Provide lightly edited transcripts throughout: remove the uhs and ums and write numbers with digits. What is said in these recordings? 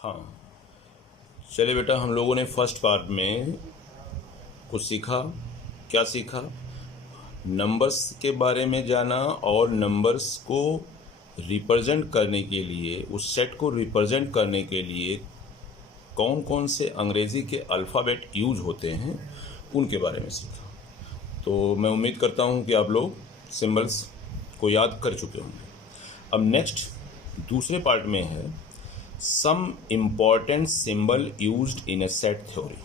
हाँ, चलिए बेटा, हम लोगों ने फर्स्ट पार्ट में कुछ सीखा। क्या सीखा? नंबर्स के बारे में जाना और नंबर्स को रिप्रेजेंट करने के लिए, उस सेट को रिप्रेजेंट करने के लिए कौन कौन से अंग्रेज़ी के अल्फ़ाबेट यूज होते हैं उनके बारे में सीखा। तो मैं उम्मीद करता हूँ कि आप लोग सिंबल्स को याद कर चुके होंगे। अब नेक्स्ट दूसरे पार्ट में है some important symbol used in a set theory.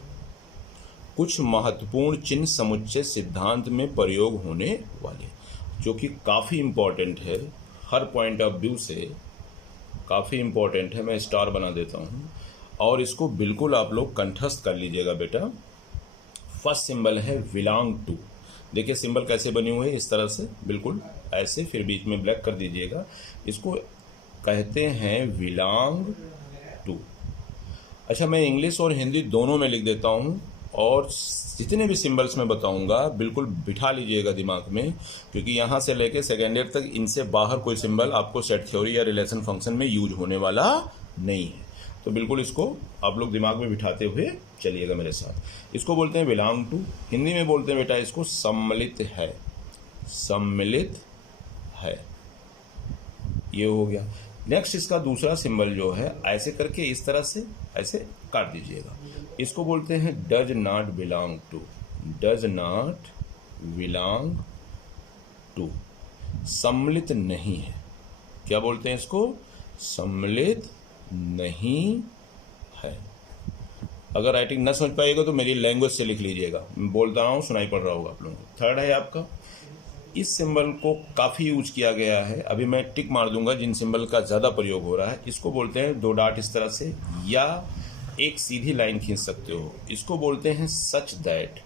कुछ महत्वपूर्ण चिन्ह समुच्चय सिद्धांत में प्रयोग होने वाले, जो कि काफ़ी इम्पॉर्टेंट है, हर पॉइंट ऑफ व्यू से काफ़ी इम्पॉर्टेंट है। मैं स्टार बना देता हूँ और इसको बिल्कुल आप लोग कंठस्थ कर लीजिएगा बेटा। फर्स्ट सिंबल है बिलोंग टू। देखिए सिंबल कैसे बनी हुई है, इस तरह से बिल्कुल ऐसे, फिर बीच में ब्लैक कर दीजिएगा। इसको कहते हैं बिलोंग टू। अच्छा, मैं इंग्लिश और हिंदी दोनों में लिख देता हूँ और जितने भी सिंबल्स मैं बताऊंगा बिल्कुल बिठा लीजिएगा दिमाग में, क्योंकि यहाँ से लेके सेकेंड ईयर तक इनसे बाहर कोई सिंबल आपको सेट थ्योरी या रिलेशन फंक्शन में यूज होने वाला नहीं है। तो बिल्कुल इसको आप लोग दिमाग में बिठाते हुए चलिएगा मेरे साथ। इसको बोलते हैं बिलोंग टू। हिंदी में बोलते हैं बेटा इसको सम्मिलित है। सम्मिलित है, ये हो गया। नेक्स्ट इसका दूसरा सिंबल जो है ऐसे करके इस तरह से ऐसे काट दीजिएगा। इसको बोलते हैं does not belong to. Does not belong to, सम्मिलित नहीं है। क्या बोलते हैं इसको? सम्मिलित नहीं है। अगर राइटिंग न समझ पाइएगा तो मेरी लैंग्वेज से लिख लीजिएगा, मैं बोलता रहा हूँ, सुनाई पड़ रहा होगा आप लोगों को। थर्ड है आपका, इस सिंबल को काफ़ी यूज किया गया है। अभी मैं टिक मार दूंगा जिन सिंबल का ज़्यादा प्रयोग हो रहा है। इसको बोलते हैं दो डॉट इस तरह से, या एक सीधी लाइन खींच सकते हो। इसको बोलते हैं सच that.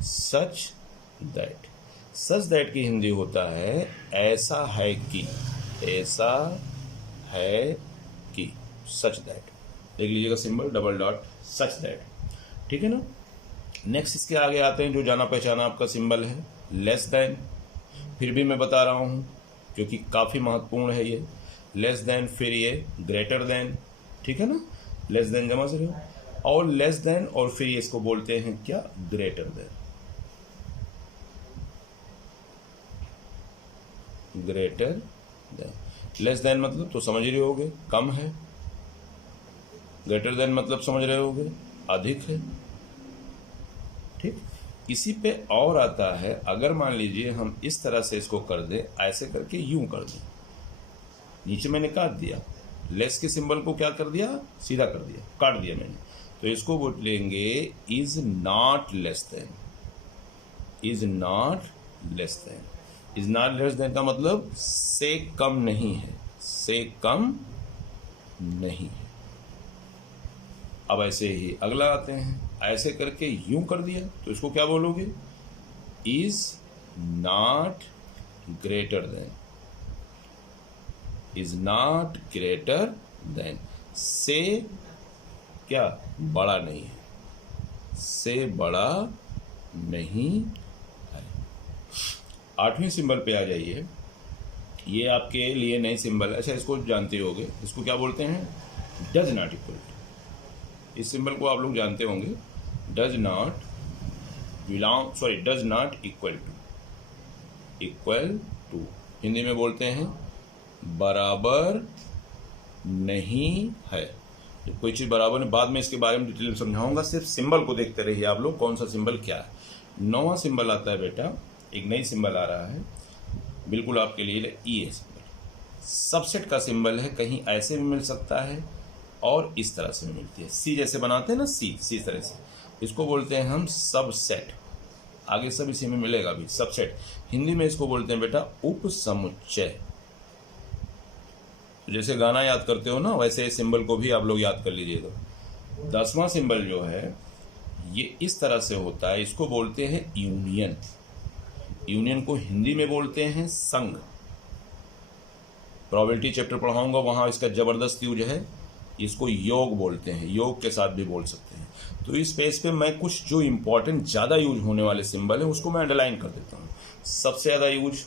Such that. Such that की हिंदी होता है ऐसा है कि। ऐसा है कि, सच दैट। देख लीजिएगा symbol double dot, such that. ठीक है ना। नेक्स्ट इसके आगे आते हैं जो जाना पहचाना आपका सिंबल है लेस देन। फिर भी मैं बता रहा हूँ क्योंकि काफ़ी महत्वपूर्ण है ये। लेस देन, फिर ये ग्रेटर देन। ठीक है ना, लेस देन जमा से हो, और लेस देन, और फिर ये इसको बोलते हैं क्या? Greater than. Greater than. Less than मतलब तो समझ रहे होगे कम है। ग्रेटर देन मतलब समझ रहे होगे अधिक है। ठीक, इसी पे और आता है, अगर मान लीजिए हम इस तरह से इसको कर दें, ऐसे करके यूं कर दें, नीचे मैंने काट दिया, लेस के सिंबल को क्या कर दिया? सीधा कर दिया, काट दिया मैंने। तो इसको बोलेंगे is not less than. Is not less than. Is not less than का मतलब से कम नहीं है। से कम नहीं है। अब ऐसे ही अगला आते हैं, ऐसे करके यूं कर दिया तो इसको क्या बोलोगे? Is not greater than. Is not greater than, से क्या? बड़ा नहीं है। से बड़ा नहीं है। आठवें सिंबल पे आ जाइए। ये आपके लिए नए सिंबल। अच्छा, इसको जानते होगे, इसको क्या बोलते हैं? Does not equal to. इस सिंबल को आप लोग जानते होंगे। Does not belong, sorry, does not equal to. Equal to Hindi में बोलते हैं बराबर नहीं है। तो कोई चीज़ बराबर नहीं, बाद में इसके बारे में डिटेल में समझाऊंगा। सिर्फ सिंबल को देखते रहिए आप लोग, कौन सा सिंबल क्या है। 9वां सिंबल आता है बेटा, एक नई सिंबल आ रहा है बिल्कुल आपके लिए, ई है सिंबल। सबसेट का सिंबल है, कहीं ऐसे भी मिल सकता है और इस तरह से मिलती है। सी जैसे बनाते हैं ना, सी तरह से। इसको बोलते हैं हम सबसेट। आगे सब इसी में मिलेगा भी, सबसेट। हिंदी में इसको बोलते हैं बेटा उप समुच्चय। जैसे गाना याद करते हो ना, वैसे सिंबल को भी आप लोग याद कर लीजिएगा। 10वां सिंबल जो है ये इस तरह से होता है, इसको बोलते हैं यूनियन। यूनियन को हिंदी में बोलते हैं संघ। प्रोबेबिलिटी चैप्टर पढ़ाऊंगा, वहां इसका जबरदस्त यूज है। इसको योग बोलते हैं, योग के साथ भी बोल सकते हैं। तो इस पेज पे मैं कुछ जो इंपॉर्टेंट ज़्यादा यूज होने वाले सिंबल है उसको मैं अंडरलाइन कर देता हूँ। सबसे ज़्यादा यूज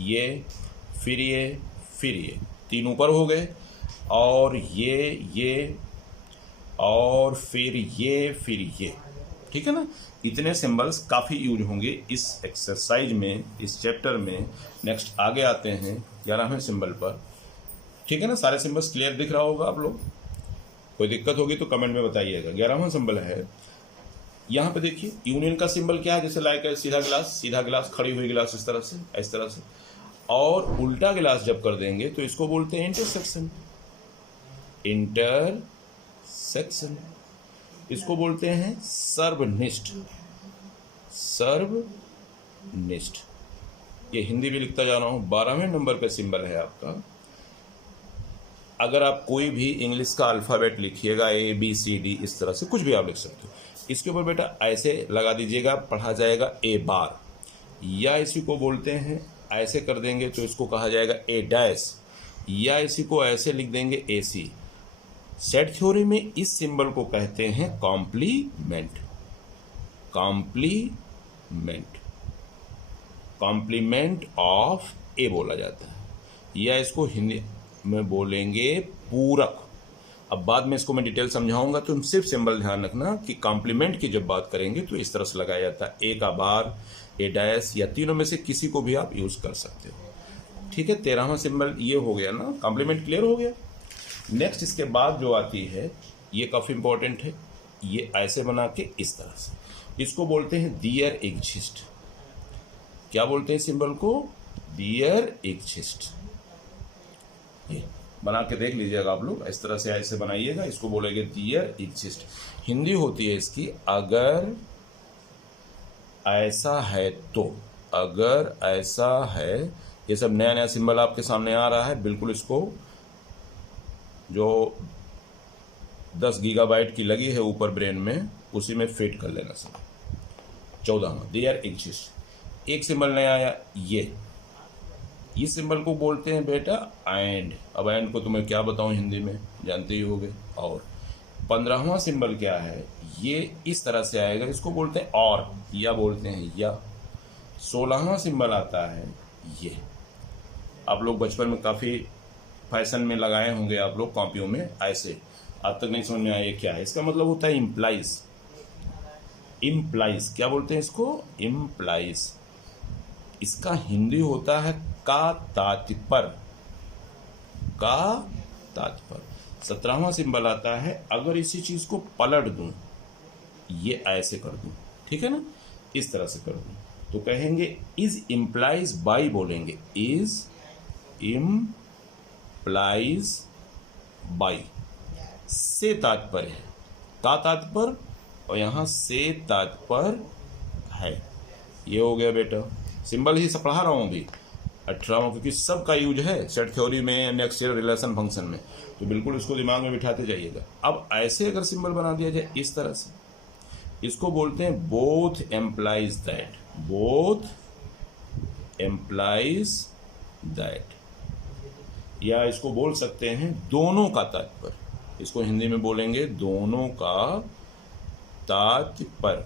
ये, फिर ये, फिर ये, तीन ऊपर हो गए, और ये और फिर ये, ठीक है ना। इतने सिंबल्स काफ़ी यूज होंगे इस एक्सरसाइज में, इस चैप्टर में। नेक्स्ट आगे आते हैं 11वें सिंबल पर, ठीक है ना। सारे सिंबल्स क्लियर दिख रहा होगा आप लोग, कोई दिक्कत होगी तो कमेंट में बताइएगा। 11वां सिंबल है, यहाँ पे देखिए यूनियन का सिंबल क्या है, जैसे लाइक है सीधा गिलास, खड़ी हुई गिलास, इस तरह से। और उल्टा गिलास जब कर देंगे तो इसको बोलते हैं इंटरसेक्शन। इसको बोलते हैं सर्वनिष्ठ। ये हिंदी भी लिखता जा रहा हूं। 12वें नंबर पे सिंबल है आपका। अगर आप कोई भी इंग्लिश का अल्फ़ाबेट लिखिएगा, ABCD, इस तरह से कुछ भी आप लिख सकते हो। इसके ऊपर बेटा ऐसे लगा दीजिएगा, पढ़ा जाएगा A बार, या इसी को बोलते हैं ऐसे कर देंगे तो इसको कहा जाएगा A', या इसी को ऐसे लिख देंगे AC। सेट थ्योरी में इस सिंबल को कहते हैं कॉम्प्लीमेंट। कॉम्प्लीमेंट ऑफ A बोला जाता है, या इसको हिंदी में बोलेंगे पूरक। अब बाद में इसको मैं डिटेल समझाऊंगा, तुम सिर्फ सिंबल ध्यान रखना कि कॉम्प्लीमेंट की जब बात करेंगे तो इस तरह से लगाया जाता है। A का बार, A', या तीनों में से किसी को भी आप यूज कर सकते हो, ठीक है। 13वां सिंबल ये हो गया ना, कॉम्प्लीमेंट क्लियर हो गया। नेक्स्ट इसके बाद जो आती है ये काफी इंपॉर्टेंट है, ये ऐसे बना के इस तरह से, इसको बोलते हैं दियर एग्जिस्ट। क्या बोलते हैं सिंबल को? दियर एग्जिस्ट। ये बना के देख लीजिएगा आप लोग, इस तरह से ऐसे बनाइएगा, इसको बोलेंगे दियर एग्जिस्ट। हिंदी होती है इसकी अगर ऐसा है तो। अगर ऐसा है, ये सब नया नया सिंबल आपके सामने आ रहा है, बिल्कुल इसको जो 10 गीगाबाइट की लगी है ऊपर ब्रेन में, उसी में फिट कर लेना सब। 14वां देयर एग्जिस्ट। एक सिंबल नया आया, ये इस सिंबल को बोलते हैं बेटा एंड। अब एंड को तुम्हें क्या बताऊं हिंदी में, जानते ही होगे। और 15वां सिंबल क्या है, ये इस तरह से आएगा, इसको बोलते हैं और, या बोलते हैं या। 16वां सिंबल आता है ये। आप लोग बचपन में काफ़ी फैशन में लगाए होंगे आप लोग कॉपियों में ऐसे, आज तक नहीं समझ में आया क्या है। इसका मतलब होता है इम्प्लाइज। क्या बोलते हैं इसको? इम्प्लाइज। इसका हिंदी होता है का तात्पर्य। 17वां सिंबल आता है, अगर इसी चीज को पलट दूं, ये ऐसे कर दूं, ठीक है ना, इस तरह से कर दूं, तो कहेंगे इज इम्प्लाइज बाई, बोलेंगे इज इम्प्लाइज बाई। से तात्पर्य है, का तात्पर्य, और यहां से तात्पर्य है। ये हो गया बेटा, सिंबल ही सब पढ़ा रहा हूं अभी 18वां, क्योंकि सबका यूज है सेट थ्योरी में, नेक्स्ट ईयर रिलेशन फंक्शन में, तो बिल्कुल इसको दिमाग में बिठाते जाइएगा। अब ऐसे अगर सिंबल बना दिया जाए इस तरह से, इसको बोलते हैं बोथ एम्प्लाइज दैट। या इसको बोल सकते हैं दोनों का तात्पर्य। इसको हिंदी में बोलेंगे दोनों का तात्पर्य,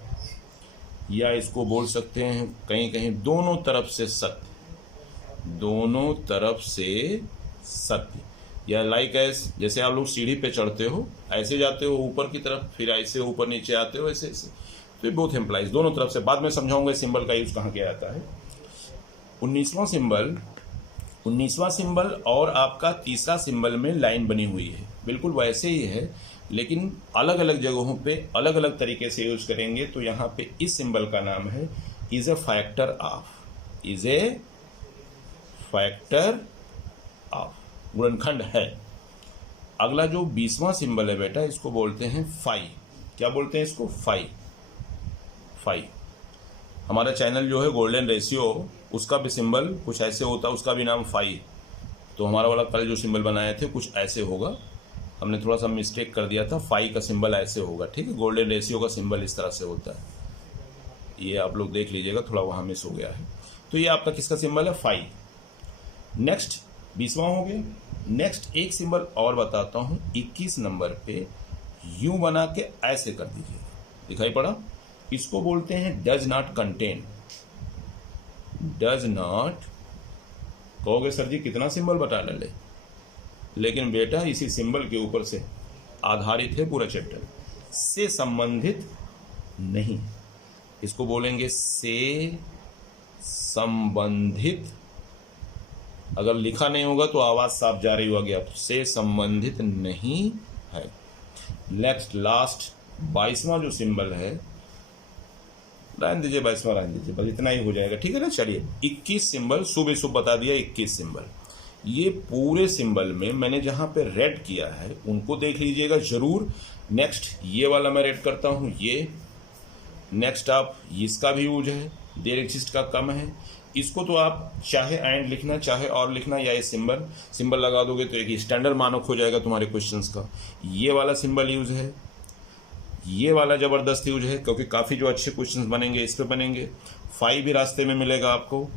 या इसको बोल सकते हैं कहीं कहीं दोनों तरफ से सत्य। या लाइक ऐसे, जैसे आप लोग सीढ़ी पे चढ़ते हो, ऐसे जाते हो ऊपर की तरफ, फिर ऐसे ऊपर नीचे आते हो, ऐसे फिर बोथ एम्प्लाइज, दोनों तरफ से। बाद में समझाऊंगा सिंबल का यूज कहाँ किया जाता है। 19वां सिंबल और आपका तीसरा सिंबल में लाइन बनी हुई है, बिल्कुल वैसे ही है, लेकिन अलग अलग जगहों पे अलग अलग तरीके से यूज करेंगे। तो यहाँ पे इस सिंबल का नाम है इज ए फैक्टर ऑफ, गुणनखंड है। अगला जो 20वां सिंबल है बेटा, इसको बोलते हैं फाई। क्या बोलते हैं इसको? फाई। हमारा चैनल जो है गोल्डन रेशियो, उसका भी सिंबल कुछ ऐसे होता है, उसका भी नाम फाई। तो हमारा वाला कल जो सिंबल बनाए थे कुछ ऐसे होगा, हमने थोड़ा सा मिस्टेक कर दिया था, फाई का सिंबल ऐसे होगा, ठीक है। गोल्डन रेशियो का सिंबल इस तरह से होता है, ये आप लोग देख लीजिएगा, थोड़ा वहां मिस हो गया है। तो ये आपका किसका सिंबल है? फाई। नेक्स्ट 20वां हो गया। नेक्स्ट एक सिंबल और बताता हूं, 21 नंबर पे यूं बना के ऐसे कर दीजिए, दिखाई पड़ा? इसको बोलते हैं डज नॉट कंटेन। कहोगे सर जी कितना सिंबल बता डाले, लेकिन बेटा इसी सिंबल के ऊपर से आधारित है पूरा चैप्टर, से संबंधित नहीं। इसको बोलेंगे से संबंधित। अगर लिखा नहीं होगा तो आवाज साफ जा रही होगी आप, से संबंधित नहीं है। नेक्स्ट लास्ट 22वां जो सिंबल है, रहने दीजिए 22वां रहने दीजिए, बस इतना ही हो जाएगा, ठीक है ना। चलिए 21 सिंबल सुबह सुबह बता दिया, 21 सिंबल। ये पूरे सिंबल में मैंने जहां पे रेड किया है उनको देख लीजिएगा जरूर। नेक्स्ट ये वाला मैं रेड करता हूं, ये। नेक्स्ट आप इसका भी यूज है, देयर एग्जिस्ट का कम है। इसको तो आप चाहे एंड लिखना चाहे और लिखना, या ये सिंबल लगा दोगे तो एक स्टैंडर्ड मानक हो जाएगा तुम्हारे क्वेश्चंस का। ये वाला सिंबल यूज है, ये वाला जबरदस्त यूज है, क्योंकि काफ़ी जो अच्छे क्वेश्चंस बनेंगे इस पे बनेंगे। 5 भी रास्ते में मिलेगा आपको।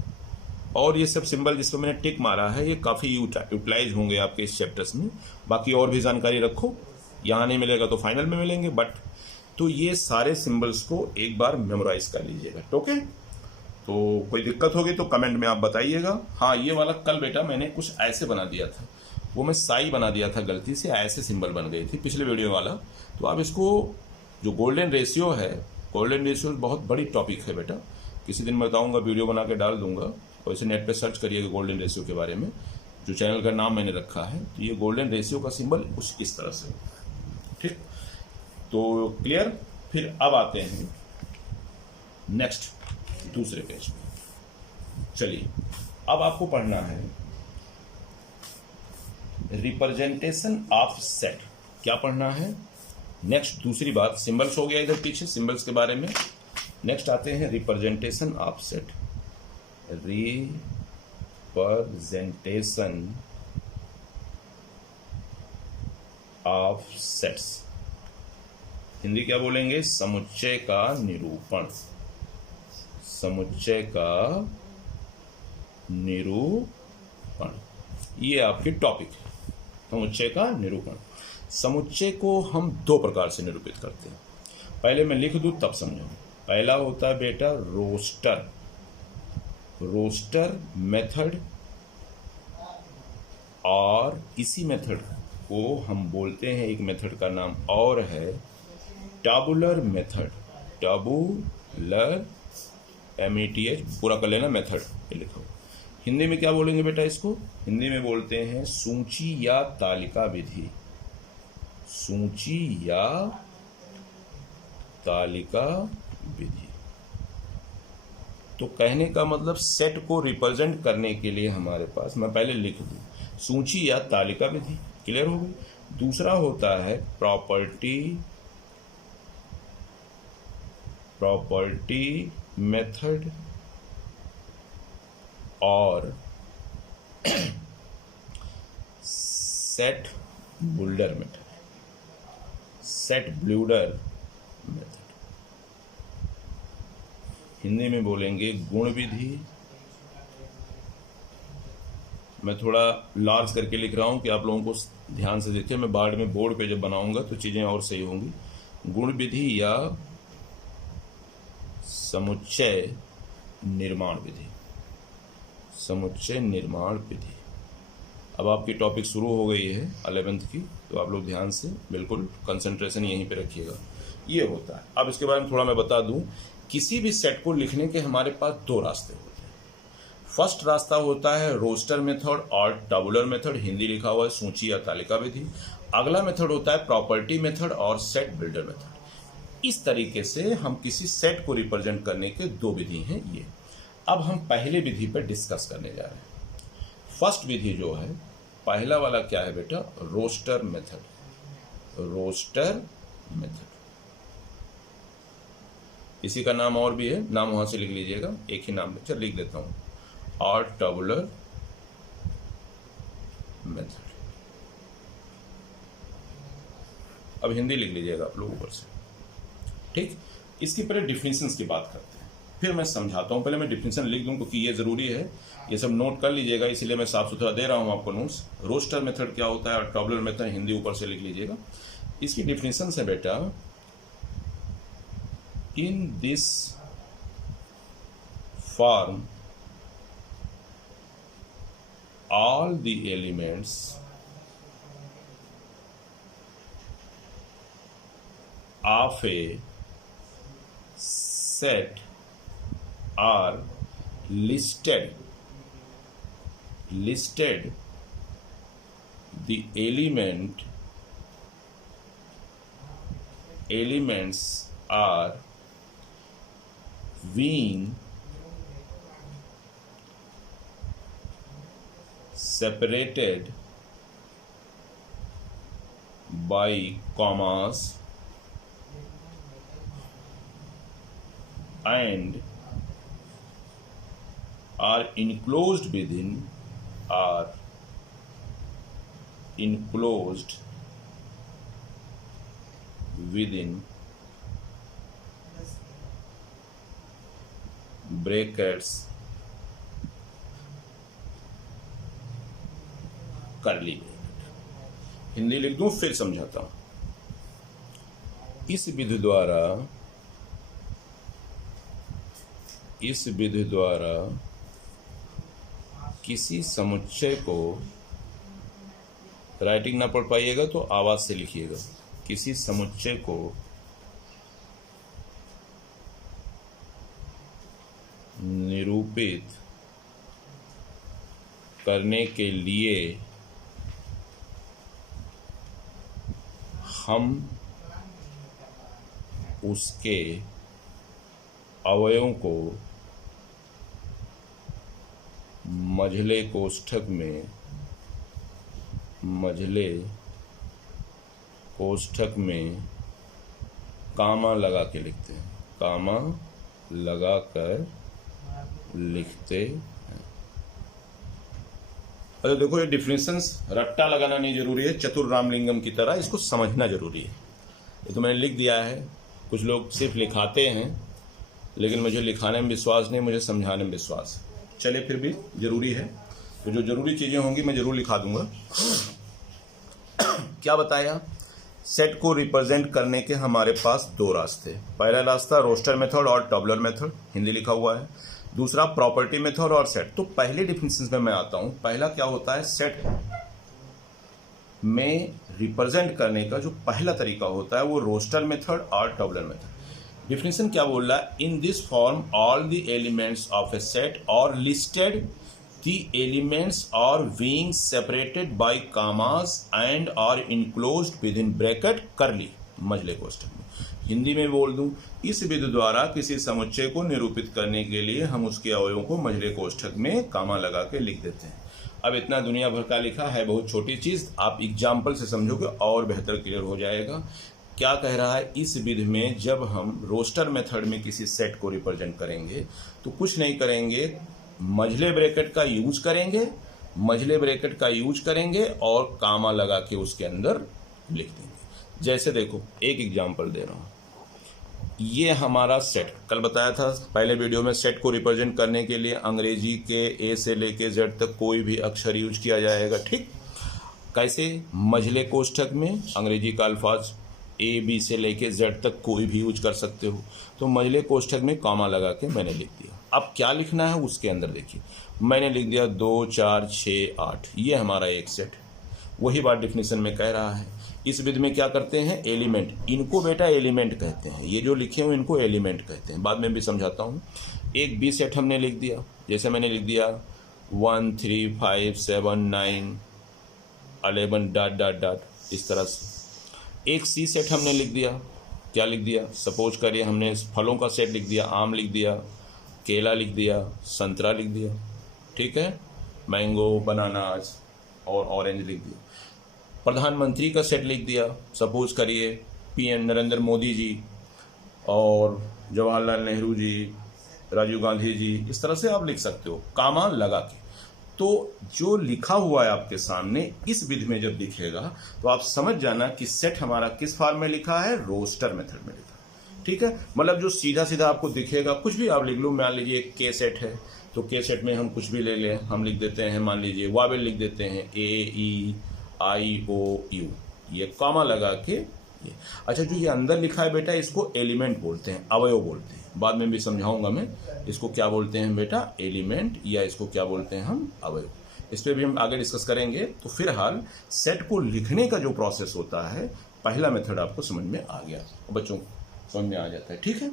और ये सब सिंबल जिस पर मैंने टिक मारा है ये काफ़ी यूटिलाइज होंगे आपके इस चैप्टर्स में। बाकी और भी जानकारी रखो, यहाँ नहीं मिलेगा तो फाइनल में मिलेंगे। बट तो ये सारे सिंबल्स को एक बार मेमोराइज कर लीजिएगा, ओके। तो कोई दिक्कत होगी तो कमेंट में आप बताइएगा। हाँ, ये वाला कल बेटा मैंने कुछ ऐसे बना दिया था, वो मैं साई बना दिया था गलती से, ऐसे सिंबल बन गई थी पिछले वीडियो वाला। तो आप इसको, जो गोल्डन रेशियो है, गोल्डन रेशियो बहुत बड़ी टॉपिक है बेटा, किसी दिन मैं बताऊंगा, वीडियो बना के डाल दूंगा। और इसे नेट पे सर्च करिएगा गोल्डन रेशियो के बारे में, जो चैनल का नाम मैंने रखा है। तो ये गोल्डन रेशियो का सिंबल कुछ इस तरह से, ठीक। तो क्लियर। फिर अब आते हैं नेक्स्ट दूसरे पेज पे। चलिए अब आपको पढ़ना है रिप्रेजेंटेशन ऑफ सेट। क्या पढ़ना है? नेक्स्ट दूसरी बात, सिंबल्स हो गया इधर पीछे, सिंबल्स के बारे में। नेक्स्ट आते हैं representation of set. Representation of sets, Hindi क्या बोलेंगे? समुच्चय का निरूपण। समुच्चय का निरूपण, ये आपकी टॉपिक है, समुच्चय का निरूपण। समुच्चय को हम दो प्रकार से निरूपित करते हैं। पहले मैं लिख दूं तब समझो। पहला होता है बेटा रोस्टर, रोस्टर मेथड, और इसी मेथड को हम बोलते हैं, एक मेथड का नाम और है टैबुलर मेथड। टैबुलर METH पूरा कर लेना, मेथड ये लिखो। हिंदी में क्या बोलेंगे बेटा इसको? हिंदी में बोलते हैं सूची या तालिका विधि। सूची या तालिका विधि। तो कहने का मतलब सेट को रिप्रेजेंट करने के लिए हमारे पास, मैं पहले लिख दूं, सूची या तालिका विधि। क्लियर हो गई। दूसरा होता है प्रॉपर्टी मेथड और set builder method. Set builder method Hindi में बोलेंगे गुण विधि। मैं थोड़ा लार्ज करके लिख रहा हूं कि आप लोगों को ध्यान से देखिए, मैं बाद में बोर्ड पे जब बनाऊंगा तो चीजें और सही होंगी। गुण विधि या समुच्चय निर्माण विधि। समुच्चय निर्माण विधि। अब आपकी टॉपिक शुरू हो गई है 11th की, तो आप लोग ध्यान से बिल्कुल कंसंट्रेशन यहीं पे रखिएगा। ये होता है। अब इसके बारे में थोड़ा मैं बता दूं, किसी भी सेट को लिखने के हमारे पास दो रास्ते होते हैं। फर्स्ट रास्ता होता है रोस्टर मेथड और टैबुलर मेथड, हिंदी लिखा हुआ है सूची या तालिका विधि। अगला मेथड होता है प्रॉपर्टी मेथड और सेट बिल्डर मेथड। इस तरीके से हम किसी सेट को रिप्रेजेंट करने के दो विधि हैं ये। अब हम पहले विधि पर डिस्कस करने जा रहे हैं। फर्स्ट विधि जो है, पहला वाला क्या है बेटा? Roster method. रोस्टर मेथड, इसी का नाम और भी है, नाम वहां से लिख लीजिएगा, एक ही नाम चल लिख देता हूं, और टैबुलर मेथड। अब हिंदी लिख लीजिएगा आप लोग ऊपर से, ठीक। इसकी पहले डिफिनेशंस की बात करते हैं, फिर मैं समझाता हूं। पहले मैं डिफिनेशन लिख दूं क्योंकि ये जरूरी है, ये सब नोट कर लीजिएगा, इसीलिए मैं साफ सुथरा दे रहा हूं आपको नोट्स। रोस्टर मेथड क्या होता है और टैबुलर मेथड हिंदी ऊपर से लिख लीजिएगा। इसकी डिफिनेशन है बेटा, in this form all the elements of a set are listed the elements are being separated by commas and are enclosed within brackets करली ब्रैकेट। हिंदी लिख दूं फिर समझाता हूं। इस विधि द्वारा किसी समुच्चय को, राइटिंग ना पढ़ पाइएगा तो आवाज से लिखिएगा, किसी समुच्चय को निरूपित करने के लिए हम उसके अवयवों को मझले कोष्ठक में कामा लगा के लिखते हैं, कामा लगा कर लिखते हैं। अरे देखो, ये डिफिनेशंस रट्टा लगाना नहीं जरूरी है, चतुर रामलिंगम की तरह इसको समझना जरूरी है। ये तो मैंने लिख दिया है। कुछ लोग सिर्फ लिखाते हैं, लेकिन मुझे लिखाने में विश्वास नहीं, मुझे समझाने में विश्वास है। चलिए, फिर भी जरूरी है, तो जो जरूरी चीजें होंगी मैं जरूर लिखा दूंगा। क्या बताया? सेट को रिप्रेजेंट करने के हमारे पास दो रास्ते। पहला रास्ता रोस्टर मेथड और टॉबलर मेथड, हिंदी लिखा हुआ है। दूसरा प्रॉपर्टी मेथड और सेट। तो पहले डिफिनेशन में मैं आता हूं। पहला क्या होता है? सेट में रिप्रेजेंट करने का जो पहला तरीका होता है वो रोस्टर मेथड और टॉबलर मेथड। डिफिनेशन क्या बोल रहा है? In this form all the elements of A set और listed, the elements are being separated by commas and are enclosed within bracket curly, मझले कोष्ठक में। हिंदी में बोल दूं, इस विधि द्वारा किसी समुच्चय को निरूपित करने के लिए हम उसके अवयवों को मझले कोष्ठक में कामा लगा के लिख देते हैं। अब इतना दुनिया भर का लिखा है, बहुत छोटी चीज, आप एग्जाम्पल से समझोगे और बेहतर क्लियर हो जाएगा। क्या कह रहा है? इस विधि में जब हम रोस्टर मेथड में किसी सेट को रिप्रेजेंट करेंगे तो कुछ नहीं करेंगे, मझले ब्रैकेट का यूज करेंगे और कामा लगा के उसके अंदर लिख देंगे। जैसे देखो, एक एग्जांपल दे रहा हूं। ये हमारा सेट, कल बताया था पहले वीडियो में, सेट को रिप्रेजेंट करने के लिए अंग्रेजी के ए से लेके जेड तक कोई भी अक्षर यूज किया जाएगा। ठीक, कैसे? मझले कोष्ठक में अंग्रेजी का अल्फाज ए बी से लेके जेड तक कोई भी यूज कर सकते हो। तो मझले कोष्ठक में कामा लगा के मैंने लिख दिया। अब क्या लिखना है उसके अंदर देखिए, मैंने लिख दिया 2 4 6 8, ये हमारा एक सेट। वही बात डिफिनेशन में कह रहा है। इस विधि में क्या करते हैं? एलिमेंट, इनको बेटा एलिमेंट कहते हैं। ये जो लिखे हुए इनको एलिमेंट कहते हैं, बाद में भी समझाता हूँ। एक बी सेट हमने लिख दिया, जैसे मैंने लिख दिया 1 3 5 7 9 11 डॉट डॉट डॉट, इस तरह से। एक सी सेट हमने लिख दिया, क्या लिख दिया? सपोज करिए हमने फलों का सेट लिख दिया, आम लिख दिया, केला लिख दिया, संतरा लिख दिया, ठीक है, मैंगो, बनानास और ऑरेंज लिख दिया। प्रधानमंत्री का सेट लिख दिया, सपोज करिए पीएम नरेंद्र मोदी जी और जवाहरलाल नेहरू जी, राजीव गांधी जी, इस तरह से आप लिख सकते हो कामा लगा के। तो जो लिखा हुआ है आपके सामने, इस विधि में जब दिखेगा तो आप समझ जाना कि सेट हमारा किस फॉर्म में लिखा है, रोस्टर मेथड में लिखा है। ठीक है, मतलब जो सीधा सीधा आपको दिखेगा, कुछ भी आप लिख लो। मान लीजिए के सेट है तो के सेट में हम कुछ भी ले लें, हम लिख देते हैं, मान लीजिए वावेल लिख देते हैं, ए ई आई ओ यू, ये कामा लगा के ये। अच्छा, जो ये अंदर लिखा है बेटा, इसको एलिमेंट बोलते हैं, अवयव बोलते हैं। बाद में भी समझाऊंगा मैं इसको क्या बोलते हैं बेटा, एलिमेंट, या इसको क्या बोलते हैं हम, अवयव। इस पर भी हम आगे डिस्कस करेंगे। तो फिलहाल सेट को लिखने का जो प्रोसेस होता है, पहला मेथड आपको समझ में आ गया, बच्चों को समझ में आ जाता है, ठीक है।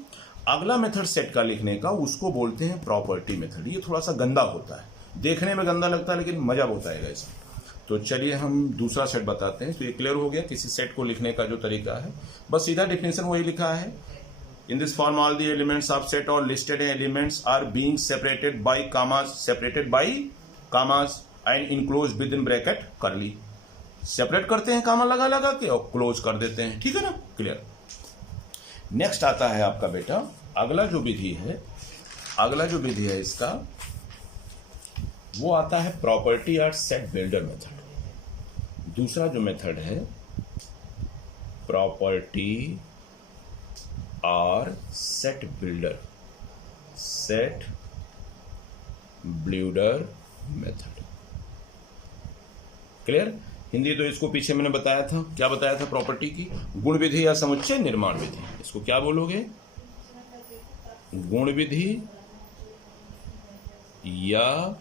अगला मेथड सेट का लिखने का, उसको बोलते हैं प्रॉपर्टी मेथड। ये थोड़ा सा गंदा होता है, देखने में गंदा लगता है लेकिन मजा बहुत आएगा इसमें। तो चलिए हम दूसरा सेट बताते हैं। तो ये क्लियर हो गया किसी सेट को लिखने का जो तरीका है। बस सीधा डिफिनेशन वही लिखा है, in this form all the elements of set और listed elements are being separated by commas and enclose within bracket curly. Separate करते हैं कामा लगा लगा के और क्लोज कर देते हैं, ठीक है ना, क्लियर। नेक्स्ट आता है आपका बेटा अगला जो विधि है इसका, वो आता है प्रॉपर्टी और सेट बिल्डर मेथड। दूसरा जो मेथड है प्रॉपर्टी और set builder method, clear. Hindi तो इसको पीछे मैंने बताया था, क्या बताया था, प्रॉपर्टी की गुण विधि या समुच्चय निर्माण विधि। इसको क्या बोलोगे, गुण विधि या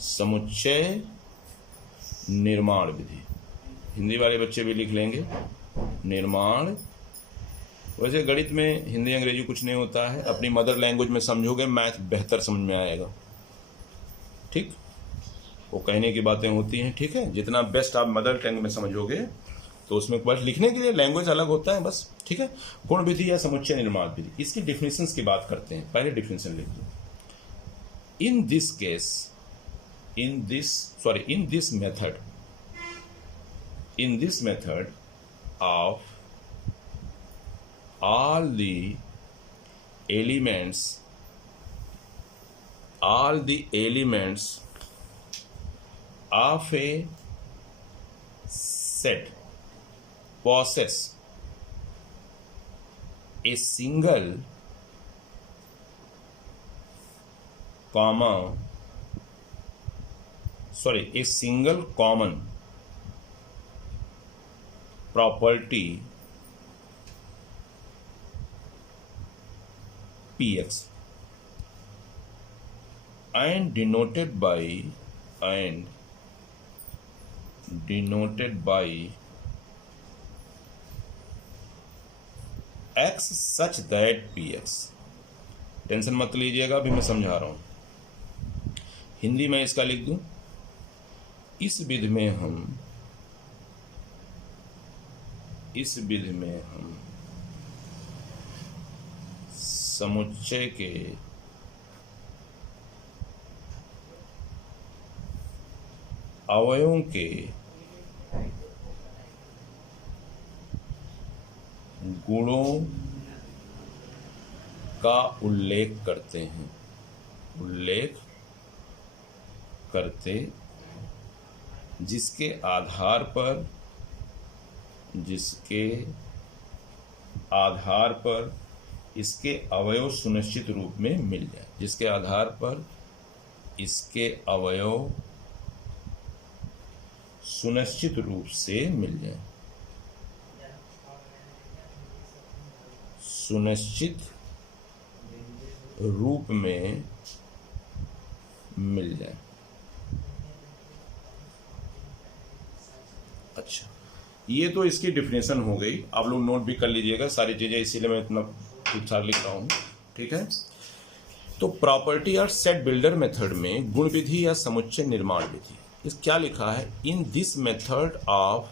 समुच्चय निर्माण विधि। हिंदी वाले बच्चे भी लिख लेंगे निर्माण। वैसे गणित में हिंदी अंग्रेजी कुछ नहीं होता है, अपनी मदर लैंग्वेज में समझोगे मैथ बेहतर समझ में आएगा, ठीक। वो कहने की बातें होती हैं, ठीक है। जितना बेस्ट आप मदर टंग में समझोगे तो उसमें बस लिखने के लिए लैंग्वेज अलग होता है बस, ठीक है। गुण विधि या समुच्चय निर्माण विधि, इसकी डिफिनेशंस की बात करते हैं। पहले डिफिनेशन लिख दो। In this method of all the elements of a set possess a single common property Px and denoted by x such that Px। Tension मत लीजिएगा, अभी मैं समझा रहा हूं। हिंदी में इसका लिख दूं, इस विधि में हम समुच्चय के अवयवों के गुणों का उल्लेख करते जिसके आधार पर इसके अवयव सुनिश्चित रूप में मिल जाए, जिसके आधार पर इसके अवयव सुनिश्चित रूप से मिल जाए, सुनिश्चित रूप में मिल जाए। अच्छा, ये तो इसकी डिफिनेशन हो गई, आप लोग नोट भी कर लीजिएगा सारी चीजें, इसीलिए मैं इतना ठीक ठाक लिख रहा हूं, ठीक है। तो प्रॉपर्टी और सेट बिल्डर मेथड में गुण विधि या समुच्चय निर्माण विधि, इस क्या लिखा है, in this method of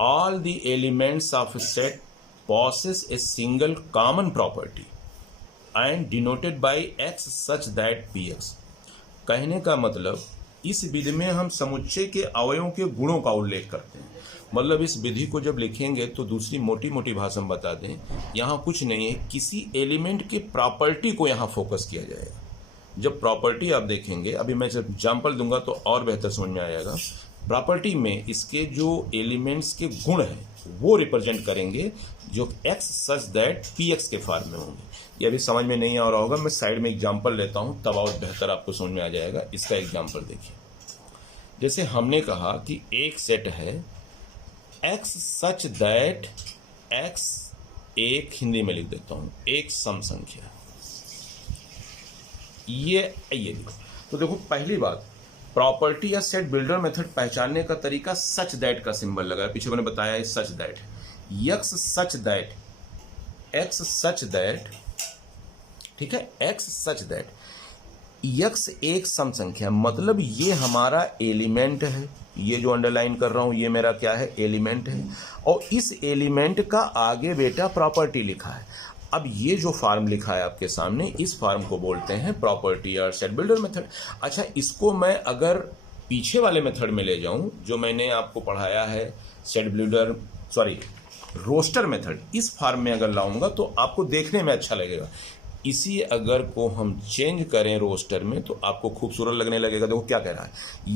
all the elements of set possess a single common property and denoted by x such that Px। कहने का मतलब इस विधि में हम समुच्चय के अवयवों के गुणों का उल्लेख करते हैं। मतलब इस विधि को जब लिखेंगे तो दूसरी मोटी मोटी भाषा में बता दें, यहाँ कुछ नहीं है, किसी एलिमेंट के प्रॉपर्टी को यहाँ फोकस किया जाएगा। जब प्रॉपर्टी आप देखेंगे, अभी मैं जब एग्जाम्पल दूंगा तो और बेहतर समझ में आएगा। प्रॉपर्टी में इसके जो एलिमेंट्स के गुण हैं वो रिप्रेजेंट करेंगे, जो x सच दैट px के फॉर्म में होंगे। ये अभी समझ में नहीं आ रहा होगा, मैं साइड में एग्जाम्पल लेता हूँ तब और बेहतर आपको समझ में आ जाएगा। इसका एग्जाम्पल देखिए, जैसे हमने कहा कि एक सेट है x सच दैट x, एक हिंदी में लिख देता हूँ, एक सम संख्या, ये देखो। तो देखो पहली बात, प्रॉपर्टी या सेट बिल्डर मेथड पहचानने का तरीका सच दैट का सिंबल लगा है, पीछे मैंने बताया है such that, x such that, x such that, ठीक है, एक्स सच दैट, यक्स एक सम संख्या, मतलब ये हमारा एलिमेंट है, ये जो अंडरलाइन कर रहा हूं ये मेरा क्या है, एलिमेंट है, और इस एलिमेंट का आगे बेटा प्रॉपर्टी लिखा है। अब ये जो फॉर्म लिखा है आपके सामने, इस फॉर्म को बोलते हैं प्रॉपर्टी और सेट बिल्डर मेथड। अच्छा, इसको मैं अगर पीछे वाले मेथड में ले जाऊं जो मैंने आपको पढ़ाया है, set builder sorry roster method, इस फॉर्म में अगर लाऊंगा तो आपको देखने में अच्छा लगेगा। इसी अगर को हम चेंज करें रोस्टर में तो आपको खूबसूरत लगने लगेगा। देखो क्या कह रहा है,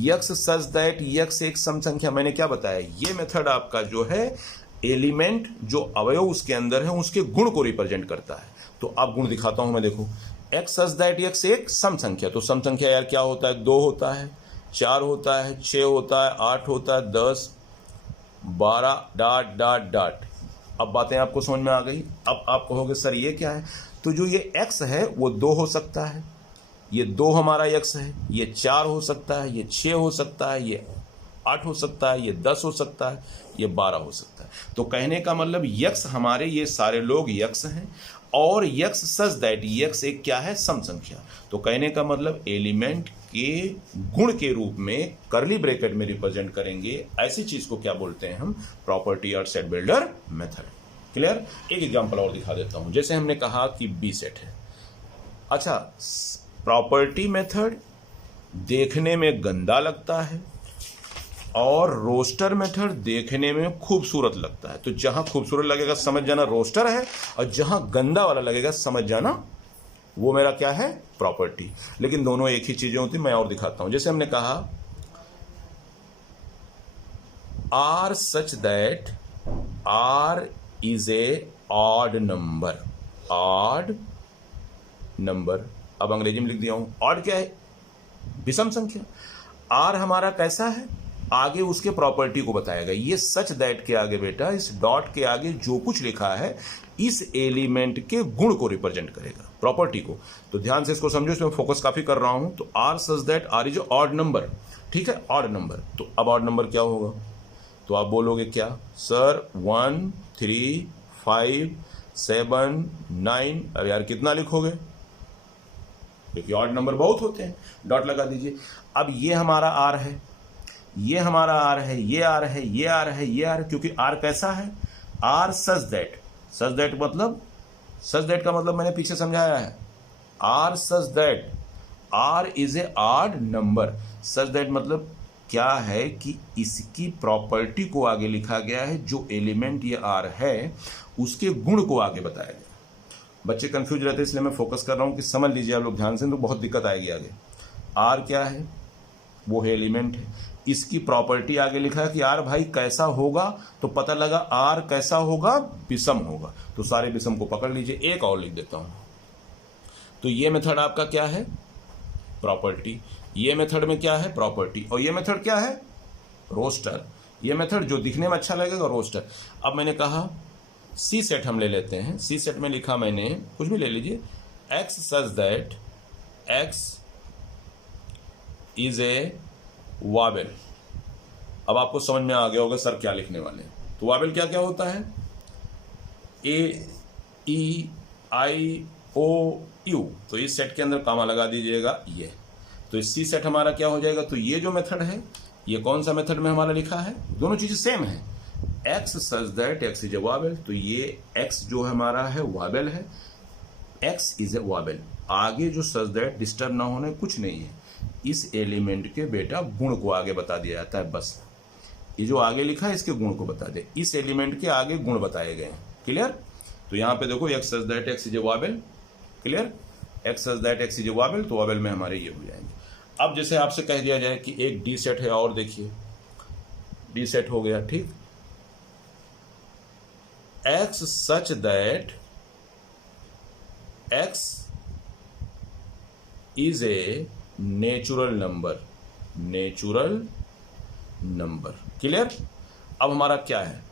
यक्स सच दैट यक्स एक सम संख्या, मैंने क्या बताया, ये मेथड आपका जो है एलिमेंट जो अवयव उसके अंदर है उसके गुण को रिप्रेजेंट करता है। तो आप गुण दिखाता हूं मैं, देखो एक्स सच दैट एक्स एक सम संख्या, तो सम संख्या यार क्या होता है, 2 होता है, 4 होता है, 6 होता है, 8 होता है, 10, 12 डॉट डॉट डॉट। अब बातें आपको समझ में आ गई। अब आप कहोगे सर ये क्या है, तो जो ये x है वो 2 हो सकता है, ये 2 हमारा x है, ये 4 हो सकता है, ये 6 हो सकता है, ये 8 हो सकता है, ये 10 हो सकता है, ये 12 हो सकता है। तो कहने का मतलब x हमारे ये सारे लोग x हैं, और x सच दैट x एक क्या है, सम संख्या। तो कहने का मतलब एलिमेंट के गुण के रूप में करली ब्रैकेट में रिप्रेजेंट करेंगे, ऐसी चीज को क्या बोलते हैं हम, प्रॉपर्टी और सेट बिल्डर मेथड। क्लियर। एक एग्जांपल और दिखा देता हूं, जैसे हमने कहा कि बी सेट है। अच्छा, प्रॉपर्टी मेथड देखने में गंदा लगता है और रोस्टर मेथड देखने में खूबसूरत लगता है। तो जहां खूबसूरत लगेगा समझ जाना रोस्टर है, और जहां गंदा वाला लगेगा समझ जाना वो मेरा क्या है, प्रॉपर्टी। लेकिन दोनों एक ही चीजें होती, मैं और दिखाता हूं। जैसे हमने कहा R such that R is a odd number, odd number. अब अंग्रेजी में लिख दिया हूं, ऑड क्या है, विषम संख्या। आर हमारा कैसा है, आगे उसके प्रॉपर्टी को बताएगा। ये सच दैट के आगे बेटा, इस डॉट के आगे जो कुछ लिखा है इस एलिमेंट के गुण को रिप्रेजेंट करेगा, प्रॉपर्टी को। तो ध्यान से इसको समझो, इसमें फोकस काफी कर रहा हूं। तो R such that R is odd number, ठीक है, ऑड नंबर। तो अब ऑड नंबर क्या होगा, तो आप बोलोगे क्या सर, 1 3 5 7 9। अब यार कितना लिखोगे, क्योंकि ऑड नंबर बहुत होते हैं, डॉट लगा दीजिए। अब ये हमारा आर है, ये हमारा आर है, ये आर है, ये आर है, ये आर, क्योंकि आर कैसा है, R such that. Such that मतलब, सच दैट का मतलब मैंने पीछे समझाया है, R such that R is a odd number. Such that मतलब क्या है कि इसकी प्रॉपर्टी को आगे लिखा गया है, जो एलिमेंट ये आर है उसके गुण को आगे बताया गया। बच्चे कंफ्यूज रहते हैं, इसलिए मैं फोकस कर रहा हूं कि समझ लीजिए आप लोग ध्यान से, तो बहुत दिक्कत आएगी आगे। आर क्या है, वो है एलिमेंट है, इसकी प्रॉपर्टी आगे लिखा है कि आर भाई कैसा होगा, तो पता लगा आर कैसा होगा, विषम होगा। तो सारे विषम को पकड़ लीजिए। एक और लिख देता हूं, तो ये मेथड आपका क्या है, प्रॉपर्टी। ये मेथड में क्या है, प्रॉपर्टी। और ये मेथड क्या है, रोस्टर। ये मेथड जो दिखने में अच्छा लगेगा, रोस्टर। अब मैंने कहा सी सेट हम ले लेते हैं। सी सेट में लिखा मैंने, कुछ भी ले लीजिए, x such that x is a vowel. अब आपको समझ में आ गया होगा सर क्या लिखने वाले हैं। तो वाबेल क्या क्या होता है, ए ई आई ओ यू। तो इस सेट के अंदर कामा लगा दीजिएगा ये। तो इस सी सेट हमारा क्या हो जाएगा, तो ये जो मेथड है, ये कौन सा मेथड में हमारा लिखा है, दोनों चीजें सेम है। X such that x is a vowel, तो ये एक्स जो हमारा है वाबेल है, एक्स इज ए वाबेल। आगे जो सच दैट डिस्टर्ब ना होने कुछ नहीं है, इस एलिमेंट के बेटा गुण को आगे बता दिया जाता है, बस। ये जो आगे लिखा है इसके गुण को बता दे, इस एलिमेंट के आगे गुण बताए गए हैं। क्लियर। तो यहां पे देखो x such that x is a vowel, clear, x such that x is a vowel, तो वाबेल में हमारे ये हो जाएंगे। अब जैसे आपसे कह दिया जाए कि एक डी सेट है, और देखिए डी सेट हो गया, ठीक, x such that x is a natural number, natural number. Clear. अब हमारा क्या है,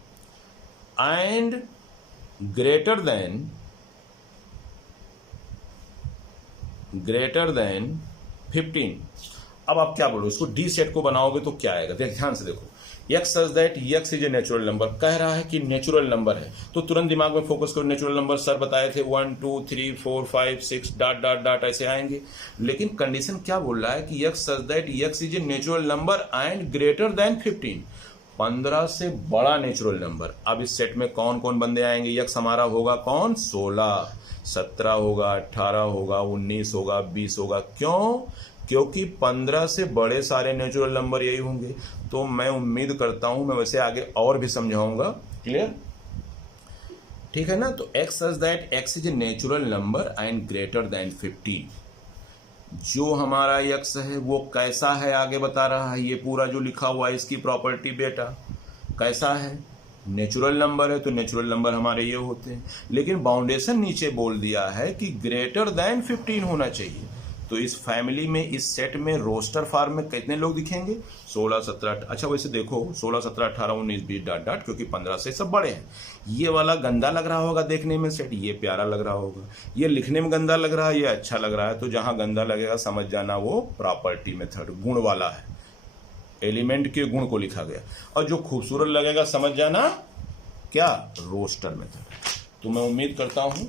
एंड ग्रेटर देन 15। अब आप क्या बोलो, इसको डी सेट को बनाओगे तो क्या आएगा, ध्यान से देखो। x such that x is a natural number, कह रहा है कि नेचुरल नंबर है, तो तुरंत दिमाग में फोकस करो। नेचुरल नंबर सर बताए थे 1 2 3 4 5 6 डॉट डॉट डॉट ऐसे आएंगे, लेकिन कंडीशन क्या बोल रहा है कि x such that x is a natural number and greater than 15, 15 से बड़ा नेचुरल नंबर। अब इस सेट में कौन कौन बंदे आएंगे, x हमारा होगा कौन, 16, 17 होगा, 18 होगा, 19 होगा, 20 होगा। क्यों, क्योंकि 15 से बड़े सारे नेचुरल नंबर यही होंगे। तो मैं उम्मीद करता हूं, मैं वैसे आगे और भी समझाऊंगा, क्लियर, ठीक है ना। तो x such that x is a natural number and greater than 15, जो हमारा x है वो कैसा है आगे बता रहा है। ये पूरा जो लिखा हुआ है इसकी प्रॉपर्टी बेटा कैसा है, नेचुरल नंबर है, तो नेचुरल नंबर हमारे ये होते हैं, लेकिन बाउंडेशन नीचे बोल दिया है कि ग्रेटर देन 15 होना चाहिए। तो इस फैमिली में, इस सेट में रोस्टर फॉर्म में कितने लोग दिखेंगे, 16 17, अच्छा वैसे देखो 16 17 18 19 20 डॉट डॉट, क्योंकि 15 से सब बड़े हैं। ये वाला गंदा लग रहा होगा देखने में सेट, ये प्यारा लग रहा होगा, ये लिखने में गंदा लग रहा है, ये अच्छा लग रहा है। तो जहां गंदा लगेगा समझ जाना वो प्रॉपर्टी मेथड गुण वाला है, एलिमेंट के गुण को लिखा गया, और जो खूबसूरत लगेगा समझ जाना क्या, रोस्टर मेथड। तो मैं उम्मीद करता हूं